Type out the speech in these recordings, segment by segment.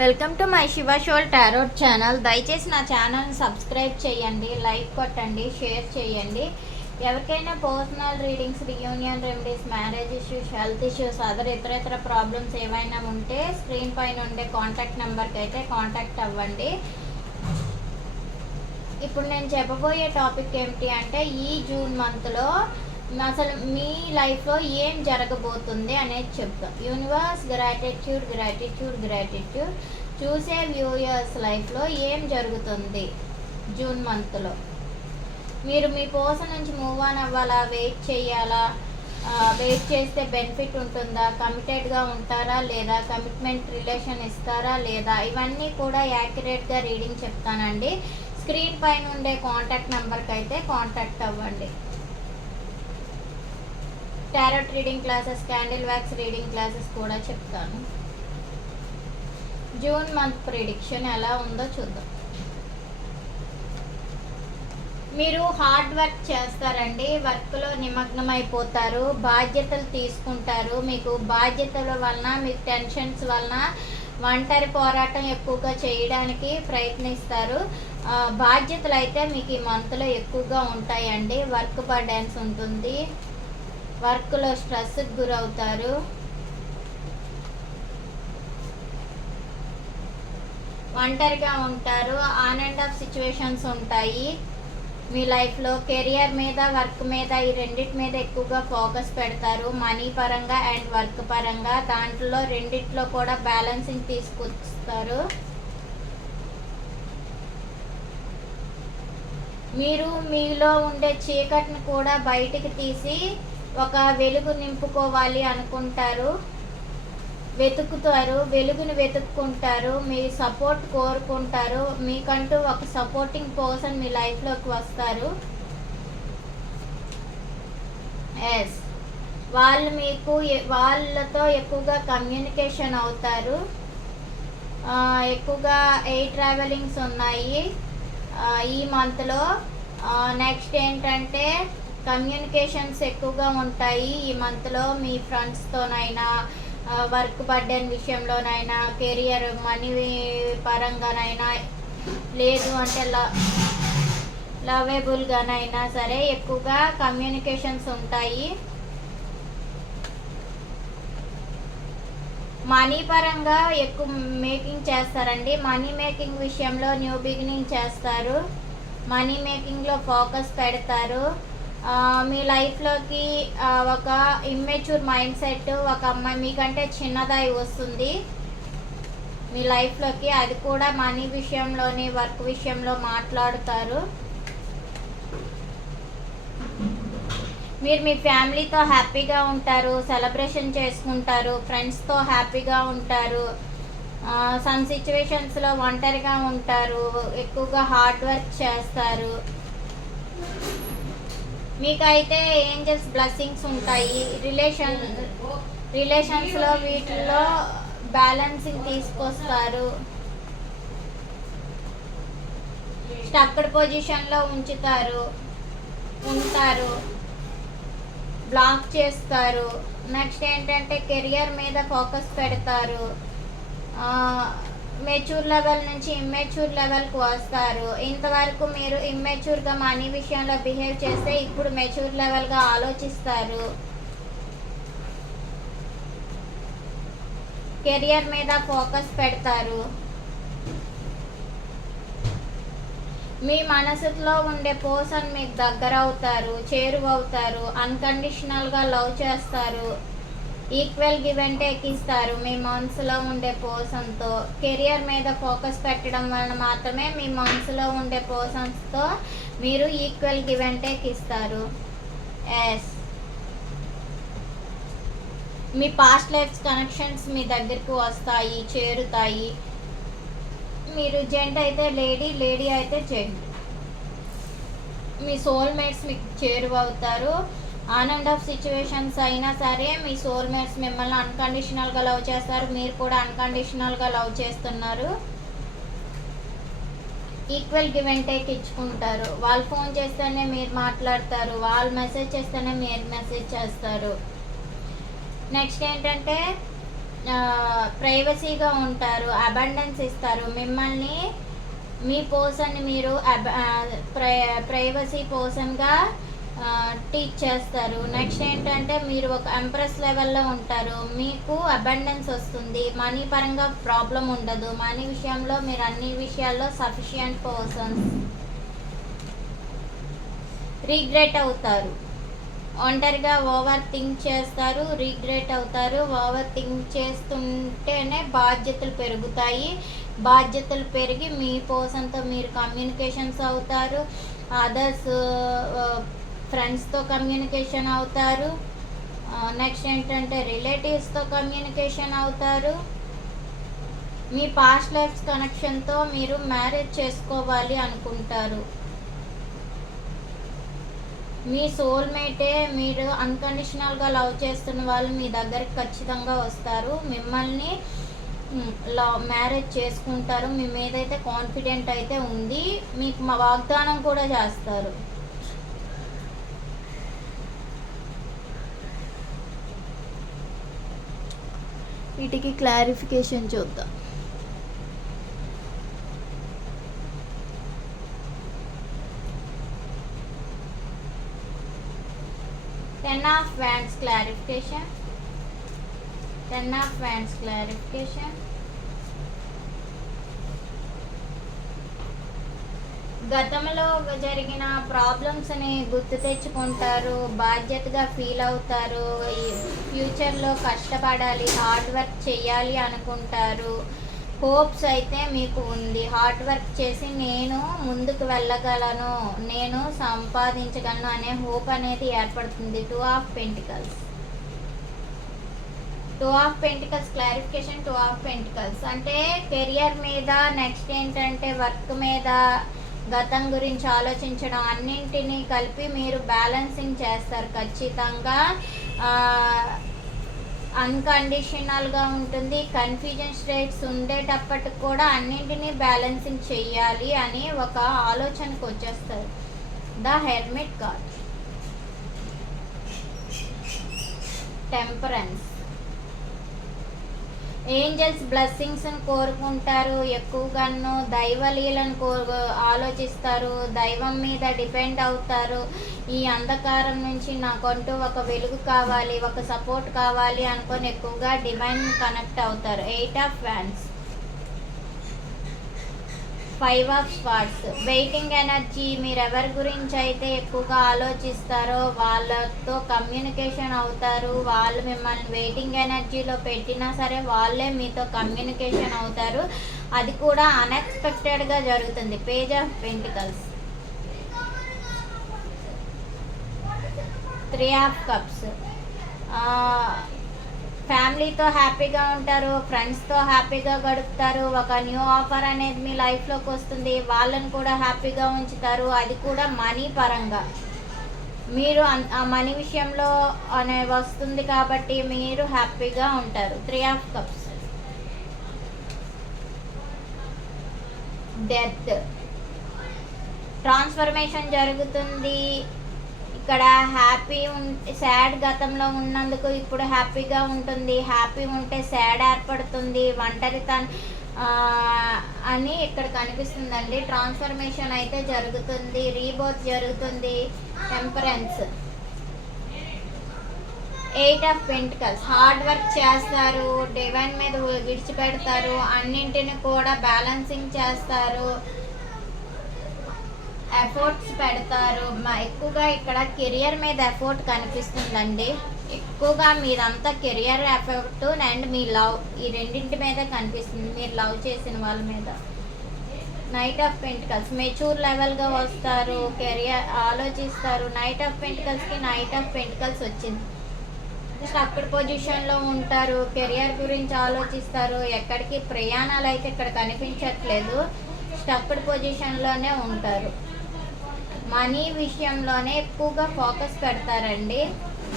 Welcome to my Shiva shawl tarot channel. దయచేసి నా ఛానల్ని సబ్స్క్రైబ్ చేయండి, లైక్ కొట్టండి, షేర్ చేయండి. ఎవరికైనా personal readings, reunion remedies, marriage issues, health issues, ఇతర ప్రాబ్లమ్స్ ఏవైనా ఉంటే స్క్రీన్ పైన ఉండే కాంటాక్ట్ నెంబర్కి అయితే కాంటాక్ట్ అవ్వండి. ఇప్పుడు నేను చెప్పబోయే టాపిక్ ఏమిటి అంటే, ఈ జూన్ మంత్లో అసలు మీ లైఫ్లో ఏం జరగబోతుంది అనేది చెప్తాం. యూనివర్స్ గ్రాటిట్యూడ్ చూసే వ్యూయర్స్ లైఫ్లో ఏం జరుగుతుంది జూన్ మంత్లో. మీరు మీ పర్సన్ నుంచి మూవ్ ఆన్ అవ్వాలా, వెయిట్ చేయాలా, వెయిట్ చేస్తే బెనిఫిట్ ఉంటుందా, కమిటెడ్గా ఉంటారా లేదా, కమిట్మెంట్ రిలేషన్ ఇస్తారా లేదా, ఇవన్నీ కూడా యాక్యురేట్గా రీడింగ్ చెప్తానండి. స్క్రీన్ పైన ఉండే కాంటాక్ట్ నెంబర్కి అయితే కాంటాక్ట్ అవ్వండి. Tarot reading classes, candle wax reading classes కూడా చెప్తాను. జూన్ మంత్ ప్రిడిక్షన్ ఎలా ఉందో చూద్దాం. మీరు హార్డ్ వర్క్ చేస్తారండి, వర్క్లో నిమగ్నం అయిపోతారు, బాధ్యతలు తీసుకుంటారు. మీకు బాధ్యతల వలన, మీకు టెన్షన్స్ వలన ఒంటరి పోరాటం ఎక్కువగా చేయడానికి ప్రయత్నిస్తారు. బాధ్యతలు అయితే మీకు ఈ మంత్లో ఎక్కువగా ఉంటాయండి. వర్క్ బర్డెన్స్ ఉంటుంది, వర్క్లో స్ట్రెస్కి గురవుతారు. ఒంటరిగా ఉంటారు. ఆన్ అండ్ ఆఫ్ సిచ్యువేషన్స్ ఉంటాయి మీ లైఫ్లో. కెరియర్ మీద, వర్క్ మీద, ఈ రెండిటి మీద ఎక్కువగా ఫోకస్ పెడతారు. మనీ పరంగా అండ్ వర్క్ పరంగా. దాంట్లో రెండిట్లో కూడా బ్యాలెన్సింగ్ తీసుకొస్తారు. మీరు మీలో ఉండే చీకటిని కూడా బయటికి తీసి ఒక వెలుగు నింపుకోవాలి అనుకుంటారు, వెతుకుతారు, వెలుగుని వెతుక్కుంటారు, మీ సపోర్ట్ కోరుకుంటారు. మీకంటూ ఒక సపోర్టింగ్ పర్సన్ మీ లైఫ్లోకి వస్తారు. ఎస్, వాళ్ళు మీకు వాళ్ళతో ఎక్కువగా కమ్యూనికేషన్ అవుతారు. ఎక్కువగా ఎయిర్ ట్రావెలింగ్స్ ఉన్నాయి ఈ మంత్లో. నెక్స్ట్ ఏంటంటే, కమ్యూనికేషన్స్ ఎక్కువగా ఉంటాయి ఈ మంత్లో. మీ ఫ్రెండ్స్తోనైనా, వర్క్ బర్డెన్ విషయంలోనైనా, కెరియర్ మనీ పరంగానైనా, లేదు అంటే లవబుల్గానైనా సరే ఎక్కువగా కమ్యూనికేషన్స్ ఉంటాయి. మనీ పరంగా ఎక్కువ మేకింగ్ చేస్తారండి. మనీ మేకింగ్ విషయంలో న్యూ బిగినింగ్ చేస్తారు. మనీ మేకింగ్లో ఫోకస్ పెడతారు. మీ లైఫ్లోకి ఒక ఇమ్మెచ్యూర్ మైండ్ సెట్, ఒక అమ్మాయి మీకంటే చిన్నదాయి వస్తుంది మీ లైఫ్లోకి. అది కూడా మనీ విషయంలోని, వర్క్ విషయంలో మాట్లాడుతారు. మీరు మీ ఫ్యామిలీతో హ్యాపీగా ఉంటారు, సెలబ్రేషన్ చేసుకుంటారు, ఫ్రెండ్స్తో హ్యాపీగా ఉంటారు. సమ్ సిచ్యువేషన్స్లో ఒంటరిగా ఉంటారు, ఎక్కువగా హార్డ్ వర్క్ చేస్తారు. మీకైతే ఏంజల్స్ బ్లెస్సింగ్స్ ఉంటాయి. రిలేషన్స్లో వీటిల్లో బ్యాలెన్సింగ్ తీసుకొస్తారు. స్టక్డ్ పొజిషన్లో ఉంటారు, బ్లాక్ చేస్తారు. నెక్స్ట్ ఏంటంటే, కెరియర్ మీద ఫోకస్ పెడతారు. మెచ్యూర్ లెవెల్ నుంచి ఇమ్మెచ్యూర్ లెవెల్కి వస్తారు. ఇంతవరకు మీరు ఇమ్మెచ్యూర్గా మనీ విషయంలో బిహేవ్ చేస్తే ఇప్పుడు మెచ్యూర్ లెవెల్గా ఆలోచిస్తారు. కెరియర్ మీద ఫోకస్ పెడతారు. మీ మనసులో ఉండే పర్సన్ మీకు దగ్గర అవుతారు, చేరువవుతారు. అన్కండిషనల్గా లవ్ చేస్తారు. ఈక్వల్ గివ్ అండ్ టేక్ ఇస్తారు మీ మనసులో ఉండే పర్సన్తో. కెరియర్ మీద ఫోకస్ పెట్టడం వలన మాత్రమే మీ మనసులో ఉండే పర్సన్స్తో మీరు ఈక్వల్ గివ్ అండ్ టేక్ ఇస్తారు. ఎస్, మీ పాస్ట్ లైఫ్స్ కనెక్షన్స్ మీ దగ్గరికి వస్తాయి, చేరుతాయి. మీరు జెంట్ అయితే లేడీ అయితే జెంట్. మీ సోల్మేట్స్ మీకు చేరువవుతారు. ఆన్ అండ్ ఆఫ్ సిచ్యువేషన్స్ అయినా సరే మీ సోల్మేట్స్ మిమ్మల్ని అన్కండిషనల్గా లవ్ చేస్తారు. మీరు కూడా అన్కండిషనల్గా లవ్ చేస్తున్నారు. ఈక్వల్ గివ్ అండ్ టేక్ ఇచ్చుకుంటారు. వాళ్ళు ఫోన్ చేస్తేనే మీరు మాట్లాడతారు, వాళ్ళు మెసేజ్ చేస్తేనే మీరు మెసేజ్ చేస్తారు. నెక్స్ట్ ఏంటంటే, ప్రైవసీగా ఉంటారు, అబండెన్స్ ఇస్తారు. మిమ్మల్ని మీ పర్సన్ని మీరు ప్రైవసీ పర్సన్గా టీచ్ చేస్తారు. నెక్స్ట్ ఏంటంటే మీరు ఒక ఎంప్రెస్ లెవెల్లో ఉంటారు. మీకు అబండెన్స్ వస్తుంది. మనీ పరంగా ప్రాబ్లం ఉండదు. మనీ విషయంలో మీరు అన్ని విషయాల్లో సఫిషియంట్ పర్సన్స్. రిగ్రెట్ అవుతారు. ఒంటరిగా ఓవర్ థింక్ చేస్తారు, రిగ్రెట్ అవుతారు. ఓవర్ థింక్ చేస్తుంటేనే బాధ్యతలు పెరుగుతాయి. బాధ్యతలు పెరిగి మీ పర్సన్తో మీరు కమ్యూనికేషన్స్ అవుతారు. అదర్స్ ఫ్రెండ్స్తో కమ్యూనికేషన్ అవుతారు. నెక్స్ట్ ఏంటంటే రిలేటివ్స్తో కమ్యూనికేషన్ అవుతారు. మీ పాస్ట్ లైఫ్స్ కనెక్షన్తో మీరు మ్యారేజ్ చేసుకోవాలి అనుకుంటారు. మీ సోల్మేటే, మీరు అన్కండిషనల్గా లవ్ చేస్తున్న వాళ్ళు మీ దగ్గరికి ఖచ్చితంగా వస్తారు. మిమ్మల్ని మ్యారేజ్ చేసుకుంటారు. మీ మీదైతే కాన్ఫిడెంట్ అయితే ఉంది. మీకు మా వాగ్దానం కూడా చేస్తారు. వీటికి క్లారిఫికేషన్ చూద్దాం. Ten of Wands clarification. Ten of Wands clarification. గతంలో జరిగిన ప్రాబ్లమ్స్ని గుర్తు తెచ్చుకుంటారు. బాధ్యతగా ఫీల్ అవుతారు. ఫ్యూచర్లో కష్టపడాలి, హార్డ్ వర్క్ చేయాలి అనుకుంటారు. హోప్స్ అయితే మీకు ఉంది. హార్డ్ వర్క్ చేసి నేను ముందుకు వెళ్ళగలను, నేను సంపాదించగలను అనే హోప్ అనేది ఏర్పడుతుంది. Two of pentacles. Two of pentacles clarification. Two of pentacles అంటే కెరియర్ మీద, నెక్స్ట్ ఏంటంటే వర్క్ మీద, గతం గురించి ఆలోచించడం, అన్నింటినీ కలిపి మీరు బ్యాలెన్సింగ్ చేస్తారు ఖచ్చితంగా. అన్కండిషనల్గా ఉంటుంది. కన్ఫ్యూజన్ స్టేట్స్ ఉండేటప్పటికి కూడా అన్నింటినీ బ్యాలెన్సింగ్ చెయ్యాలి అని ఒక ఆలోచనకు వచ్చేస్తారు. The hermit card. Temperance. Angels బ్లెస్సింగ్స్ని కోరుకుంటారు. ఎక్కువగాను దైవలీలను ఆలోచిస్తారు. దైవం మీద డిపెండ్ అవుతారు. ఈ అంధకారం నుంచి నాకంటూ ఒక వెలుగు కావాలి, ఒక సపోర్ట్ కావాలి అనుకొని ఎక్కువగా డివైన్ కనెక్ట్ అవుతారు. Eight of wands. Five of swords. Waiting energy. మీరు ఎవరి గురించి అయితే ఎక్కువగా ఆలోచిస్తారో వాళ్ళతో కమ్యూనికేషన్ అవుతారు. వాళ్ళు మిమ్మల్ని వెయిటింగ్ ఎనర్జీలో పెట్టినా సరే వాళ్ళే మీతో కమ్యూనికేషన్ అవుతారు. అది కూడా అన్ఎక్స్పెక్టెడ్గా జరుగుతుంది. Page of pentacles. Three of cups. ఫ్యామిలీతో హ్యాపీగా ఉంటారు, ఫ్రెండ్స్తో హ్యాపీగా గడుపుతారు. ఒక న్యూ ఆఫర్ అనేది మీ లైఫ్లోకి వస్తుంది, వాళ్ళని కూడా హ్యాపీగా ఉంచుతారు. అది కూడా మనీ పరంగా మీరు ఆ మనీ విషయంలో అనే వస్తుంది కాబట్టి మీరు హ్యాపీగా ఉంటారు. Three of cups. Death. Transformation జరుగుతుంది. ఇక్కడ హ్యాపీ సాడ్ గతంలో ఉన్నందుకు ఇప్పుడు హ్యాపీగా ఉంటుంది. హ్యాపీ ఉంటే సాడ్ ఏర్పడుతుంది. ఒంటరితనం అని ఇక్కడ కనిపిస్తుందండి. ట్రాన్స్ఫర్మేషన్ అయితే జరుగుతుంది. రీబర్త్ జరుగుతుంది. Temperance. Eight of pentacles. Hard work చేస్తారు, డివైన్ మీద విడిచిపెడతారు, అన్నింటిని కూడా బ్యాలెన్సింగ్ చేస్తారు, ఎఫర్ట్స్ పెడతారు. ఎక్కువగా ఇక్కడ కెరియర్ మీద ఎఫర్ట్ కనిపిస్తుందండి. ఎక్కువగా మీరంతా career effort and me love, ఈ రెండింటి మీద కనిపిస్తుంది. మీరు లవ్ చేసిన వాళ్ళ మీద. Night of pentacles. మెచ్యూర్ లెవెల్గా వస్తారు, కెరియర్ ఆలోచిస్తారు. నైట్ ఆఫ్ పెంటికల్స్కి నైట్ ఆఫ్ పెంటికల్స్ వచ్చింది. స్టక్డ్ పొజిషన్లో ఉంటారు, కెరియర్ గురించి ఆలోచిస్తారు. ఎక్కడికి ప్రయాణాలు అయితే ఇక్కడ కనిపించట్లేదు, స్టక్డ్ పొజిషన్లోనే ఉంటారు. మనీ విషయంలోనే ఎక్కువగా ఫోకస్ పెడతారండి.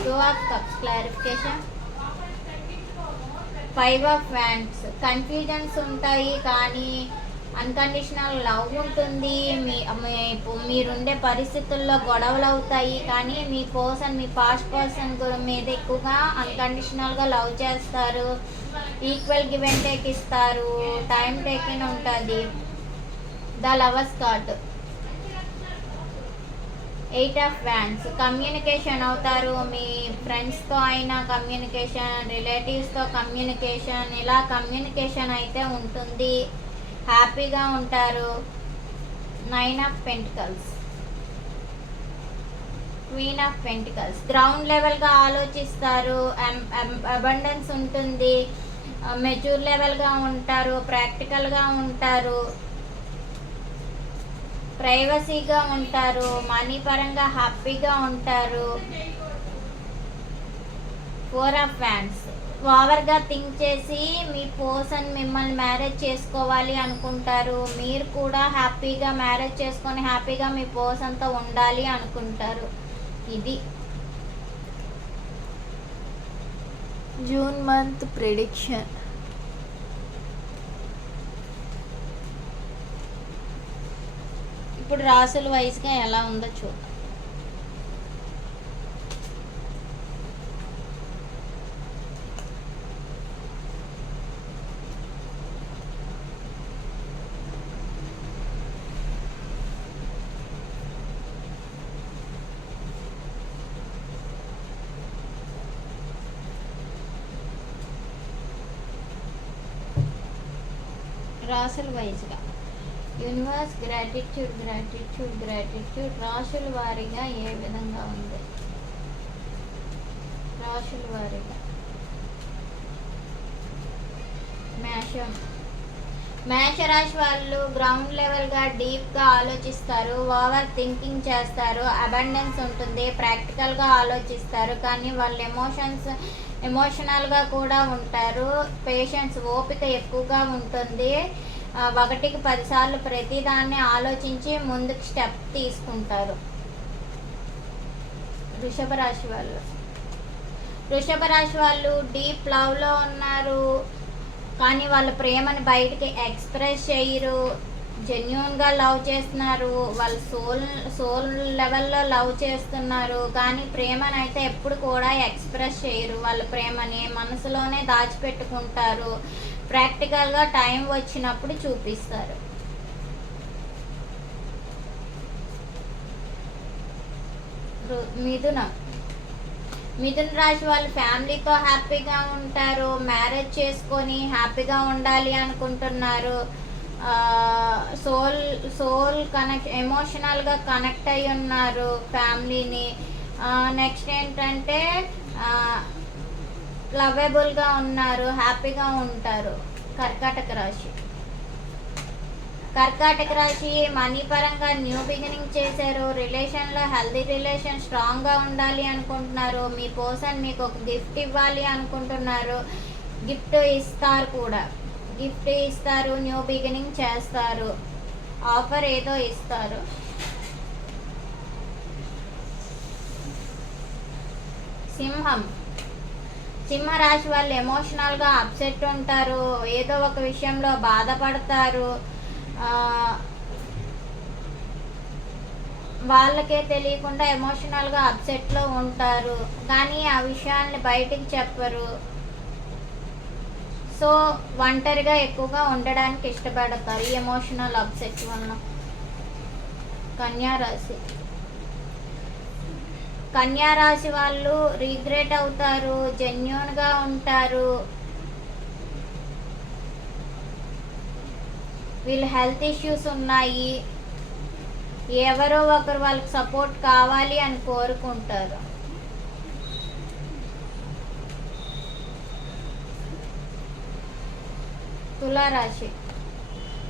Two of cups clarification. Five of wands. Confusions ఉంటాయి కానీ అన్కండిషనల్ లవ్ ఉంటుంది. మీరుండే పరిస్థితుల్లో గొడవలు అవుతాయి కానీ మీ పాస్ట్ పర్సన్ మీద ఎక్కువగా అన్కండిషనల్గా లవ్ చేస్తారు. ఈక్వల్ గివ్ అండ్ టేక్ ఇస్తారు, టైం టేకింగ్ ఉంటుంది. The lovers card, 8 of wands, communication అవుతారు. మీ ఫ్రెండ్స్తో అయినా కమ్యూనికేషన్, రిలేటివ్స్తో కమ్యూనికేషన్, ఇలా కమ్యూనికేషన్ అయితే ఉంటుంది. హ్యాపీగా ఉంటారు. 9 of pentacles, queen of pentacles, ground లెవెల్గా ఆలోచిస్తారు. అబండెన్స్ ఉంటుంది. మెచ్యూర్ లెవెల్గా ఉంటారు. ప్రాక్టికల్గా ఉంటారు. ప్రైవసీగా ఉంటారు. మనీ పరంగా హ్యాపీగా ఉంటారు. 4 ఆఫ్ వ్యాండ్స్, ఓవర్గా థింక్ చేసి మీ పర్సన్ మిమ్మల్ని మ్యారేజ్ చేసుకోవాలి అనుకుంటారు. మీరు కూడా హ్యాపీగా మ్యారేజ్ చేసుకొని హ్యాపీగా మీ పర్సన్తో ఉండాలి అనుకుంటారు. ఇది జూన్ మంత్ ప్రిడిక్షన్. ఇప్పుడు రాసుల వైజ్గా ఎలా ఉందో చూద్దాం. రాసుల వైజ్గా యూనివర్స్, గ్రాటిట్యూడ్ గ్రాటిట్యూడ్ గ్రాటిట్యూడ్. రాశుల వారీగా ఏ విధంగా ఉంది? రాశుల వారీగా మేషం, మేషరాశి వాళ్ళు గ్రౌండ్ లెవెల్గా డీప్గా ఆలోచిస్తారు. ఓవర్ థింకింగ్ చేస్తారు. అబండెన్స్ ఉంటుంది. ప్రాక్టికల్గా ఆలోచిస్తారు. కానీ వాళ్ళు ఎమోషనల్గా కూడా ఉంటారు. పేషెన్స్, ఓపిక ఎక్కువగా ఉంటుంది. 1కి 10 సార్లు ప్రతిదాన్ని ఆలోచించి ముందుకు స్టెప్ తీసుకుంటారు. వృషభ రాశి వాళ్ళు డీప్ లవ్లో ఉన్నారు. కానీ వాళ్ళ ప్రేమను బయటికి ఎక్స్ప్రెస్ చేయరు. జెన్యూన్గా లవ్ చేస్తున్నారు. వాళ్ళు సోల్ లెవెల్లో లవ్ చేస్తున్నారు. కానీ ప్రేమనైతే ఎప్పుడు కూడా ఎక్స్ప్రెస్ చేయరు. వాళ్ళ ప్రేమని మనసులోనే దాచిపెట్టుకుంటారు. ప్రాక్టికల్గా టైం వచ్చినప్పుడు చూపిస్తారు. మిథున రాశి వాళ్ళు ఫ్యామిలీతో హ్యాపీగా ఉంటారు. మ్యారేజ్ చేసుకొని హ్యాపీగా ఉండాలి అనుకుంటున్నారు. సోల్ కనెక్ట్, ఎమోషనల్గా కనెక్ట్ అయి ఉన్నారు ఫ్యామిలీని. నెక్స్ట్ ఏంటంటే లవబుల్గా ఉన్నారు. హ్యాపీగా ఉంటారు. కర్కాటక రాశి మనీ పరంగా న్యూ బిగినింగ్ చేశారు. రిలేషన్లో హెల్దీ రిలేషన్ స్ట్రాంగ్గా ఉండాలి అనుకుంటున్నారు. మీ పర్సన్ మీకు ఒక గిఫ్ట్ ఇవ్వాలి అనుకుంటున్నారు. గిఫ్ట్ ఇస్తారు. న్యూ బిగినింగ్ చేస్తారు. ఆఫర్ ఏదో ఇస్తారు. సింహరాశి వాళ్ళు ఎమోషనల్గా అప్సెట్ ఉంటారు. ఏదో ఒక విషయంలో బాధపడతారు. వాళ్ళకే తెలియకుండా ఎమోషనల్గా అప్సెట్లో ఉంటారు. కానీ ఆ విషయాల్ని బయటికి చెప్పరు. సో ఒంటరిగా ఎక్కువగా ఉండడానికి ఇష్టపడతారు ఈ ఎమోషనల్ అప్సెట్ వల్ల. కన్యా రాశి వాళ్ళు రిగ్రెట్ అవుతారు. జెన్యూన్గా ఉంటారు. వీళ్ళు హెల్త్ ఇష్యూస్ ఉన్నాయి. ఎవరో ఒకరు వాళ్ళకి సపోర్ట్ కావాలి అని కోరుకుంటారు.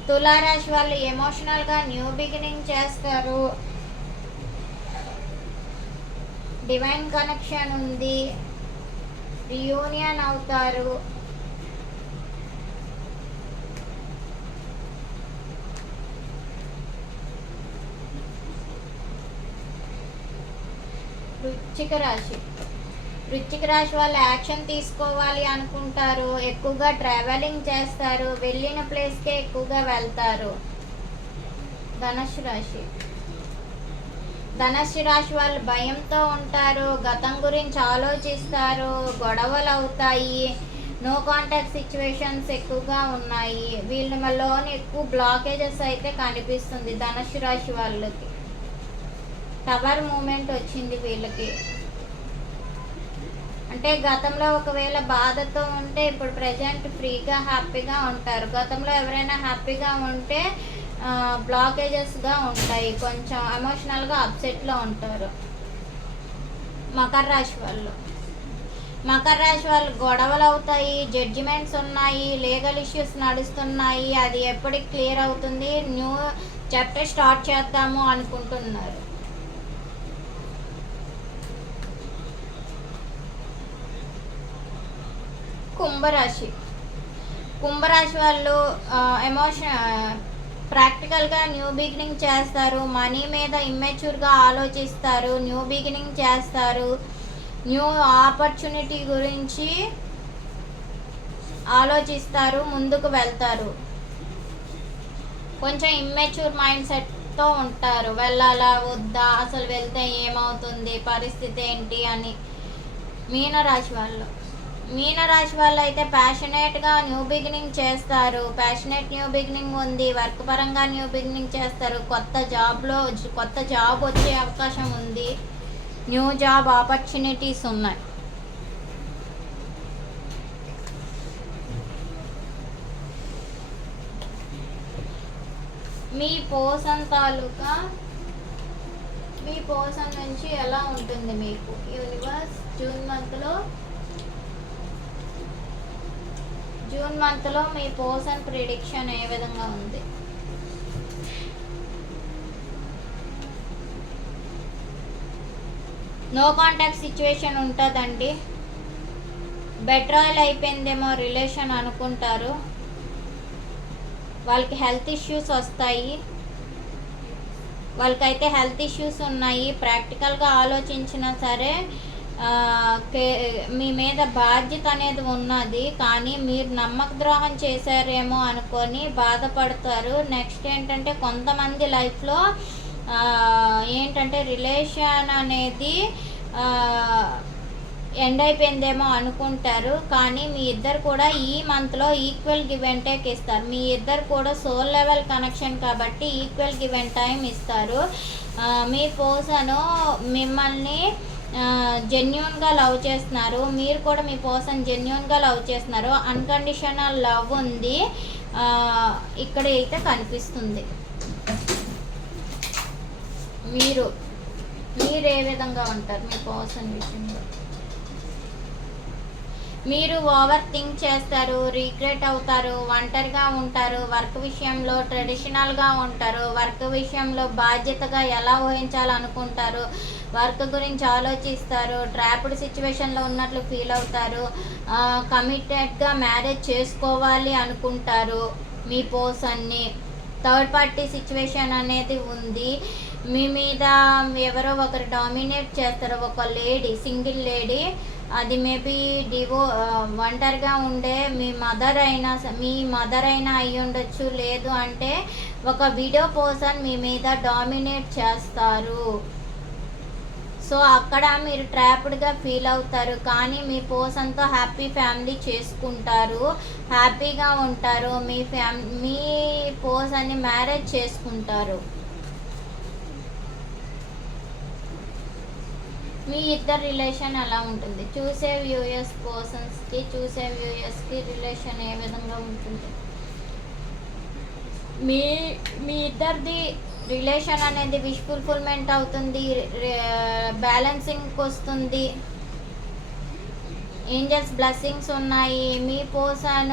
తులారాశి వాళ్ళు ఎమోషనల్గా న్యూ బిగినింగ్ చేస్తారు. డివైన్ కనెక్షన్ ఉంది. రియూనియన్ అవుతారు. వృశ్చిక రాశి వాళ్ళు యాక్షన్ తీసుకోవాలి అనుకుంటారు. ఎక్కువగా ట్రావెలింగ్ చేస్తారు. వెళ్ళిన ప్లేస్కే ఎక్కువగా వెళ్తారు. ధనుస్సు రాశి వాళ్ళు భయంతో ఉంటారు. గతం గురించి ఆలోచిస్తారు. గొడవలు అవుతాయి. నో కాంటాక్ట్ సిచ్యువేషన్స్ ఎక్కువగా ఉన్నాయి. వీళ్ళలోని ఎక్కువ బ్లాకేజెస్ అయితే కనిపిస్తుంది ధనుసు రాశి వాళ్ళకి. టవర్ మూమెంట్ వచ్చింది వీళ్ళకి. అంటే గతంలో ఒకవేళ బాధతో ఉంటే ఇప్పుడు ప్రజెంట్ ఫ్రీగా హ్యాపీగా ఉంటారు. గతంలో ఎవరైనా హ్యాపీగా ఉంటే బ్లాకేజెస్గా ఉంటాయి, కొంచెం ఎమోషనల్గా అప్సెట్లో ఉంటారు. మకర రాశి వాళ్ళు గొడవలు అవుతాయి, జడ్జిమెంట్స్ ఉన్నాయి, లీగల్ ఇష్యూస్ నడుస్తున్నాయి. అది ఎప్పటికి క్లియర్ అవుతుంది, న్యూ చాప్టర్ స్టార్ట్ చేద్దాము అనుకుంటున్నారు. కుంభరాశి వాళ్ళు ప్రాక్టికల్గా న్యూ బిగినింగ్ చేస్తారు. మనీ మీద ఇమ్మెచ్యూర్గా ఆలోచిస్తారు, న్యూ బిగినింగ్ చేస్తారు. న్యూ ఆపర్చునిటీ గురించి ఆలోచిస్తారు, ముందుకు వెళ్తారు. కొంచెం ఇమ్మెచ్యూర్ మైండ్ సెట్తో ఉంటారు. వెళ్ళాలా వద్దా, అసలు వెళ్తే ఏమవుతుంది, పరిస్థితి ఏంటి అని. మీనరాశి వాళ్ళు అయితే ప్యాషనేట్గా న్యూ బిగినింగ్ చేస్తారు. ప్యాషనేట్ న్యూ బిగినింగ్ ఉంది, వర్క్ పరంగా న్యూ బిగినింగ్ చేస్తారు. కొత్త జాబ్ వచ్చే అవకాశం ఉంది, న్యూ జాబ్ ఆపర్చునిటీస్ ఉన్నాయి. మీ పోసన్ నుంచి ఎలా ఉంటుంది మీకు యూనివర్స్ జూన్ మంత్లో మీ పోసన్ ప్రిడిక్షన్ ఏ విధంగా ఉంది? నో కాంటాక్ట్ సిచ్యువేషన్ ఉంటుందండి. బెట్రాయల్ అయిపోయిందేమో రిలేషన్ అనుకుంటారు. వాళ్ళకి హెల్త్ ఇష్యూస్ వస్తాయి. వాళ్ళకైతే హెల్త్ ఇష్యూస్ ఉన్నాయి. ప్రాక్టికల్గా ఆలోచించినా సరే మీ మీద బాధ్యత అనేది ఉన్నది, కానీ మీరు నమ్మక ద్రోహం చేశారేమో అనుకొని బాధపడతారు. నెక్స్ట్ ఏంటంటే కొంతమంది లైఫ్లో ఏంటంటే రిలేషన్ అనేది ఎండ్ అయిపోయిందేమో అనుకుంటారు, కానీ మీ ఇద్దరు కూడా ఈ మంత్లో ఈక్వల్ గివ్ అండ్ టేక్ ఇస్తారు. మీ ఇద్దరు కూడా సోల్ లెవెల్ కనెక్షన్ కాబట్టి ఈక్వల్ గివ్ అండ్ టైం ఇస్తారు. మీ పర్సన్ మిమ్మల్ని జెన్యూన్గా లవ్ చేస్తున్నారు, మీరు కూడా మీ పర్సన్ జెన్యూన్గా లవ్ చేస్తున్నారు. అన్కండిషనల్ లవ్ ఉంది ఇక్కడ అయితే కనిపిస్తుంది. మీరు ఏ విధంగా ఉంటారు మీ పర్సన్ విషయంలో? మీరు ఓవర్ థింక్ చేస్తారు, రిగ్రెట్ అవుతారు, ఒంటరిగా ఉంటారు. వర్క్ విషయంలో ట్రెడిషనల్గా ఉంటారు, వర్క్ విషయంలో బాధ్యతగా ఎలా ఊహించాలనుకుంటారు, వర్క్ గురించి ఆలోచిస్తారు. ట్రాప్డ్ సిచ్యువేషన్లో ఉన్నట్లు ఫీల్ అవుతారు. కమిటెడ్గా మ్యారేజ్ చేసుకోవాలి అనుకుంటారు మీ పర్సన్ని. థర్డ్ పార్టీ సిచ్యువేషన్ అనేది ఉంది. మీ మీద ఎవరో ఒకరు డామినేట్ చేస్తారు, ఒక లేడీ, సింగిల్ లేడీ. అది మేబీ ఒంటరిగా ఉండే మీ మదర్ అయినా అయి ఉండొచ్చు, లేదు అంటే ఒక విడో పర్సన్ మీ మీద డామినేట్ చేస్తారు. సో అక్కడ మీరు ట్రాప్డ్గా ఫీల్ అవుతారు, కానీ మీ పర్సన్తో హ్యాపీ ఫ్యామిలీ చేసుకుంటారు, హ్యాపీగా ఉంటారు. మీ పర్సన్ని మ్యారేజ్ చేసుకుంటారు. మీ ఇద్దరు రిలేషన్ ఎలా ఉంటుంది? చూసే వ్యూయర్స్కి రిలేషన్ ఏ విధంగా ఉంటుంది? మీ ఇద్దరిది రిలేషన్ అనేది విష్ ఫుల్ఫిల్మెంట్ అవుతుంది, బ్యాలెన్సింగ్కి వస్తుంది, ఏంజల్స్ బ్లెస్సింగ్స్ ఉన్నాయి. మీ పర్సన్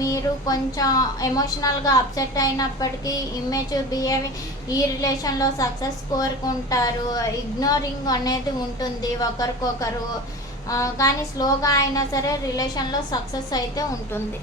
మీరు కొంచెం ఎమోషనల్గా అప్సెట్ అయినప్పటికీ ఇమ్మెచ్యూర్ బిహేవియర్, ఈ రిలేషన్లో సక్సెస్ కోరుకుంటారు. ఇగ్నోరింగ్ అనేది ఉంటుంది ఒకరికొకరు, కానీ స్లోగా అయినా సరే రిలేషన్లో సక్సెస్ అయితే ఉంటుంది.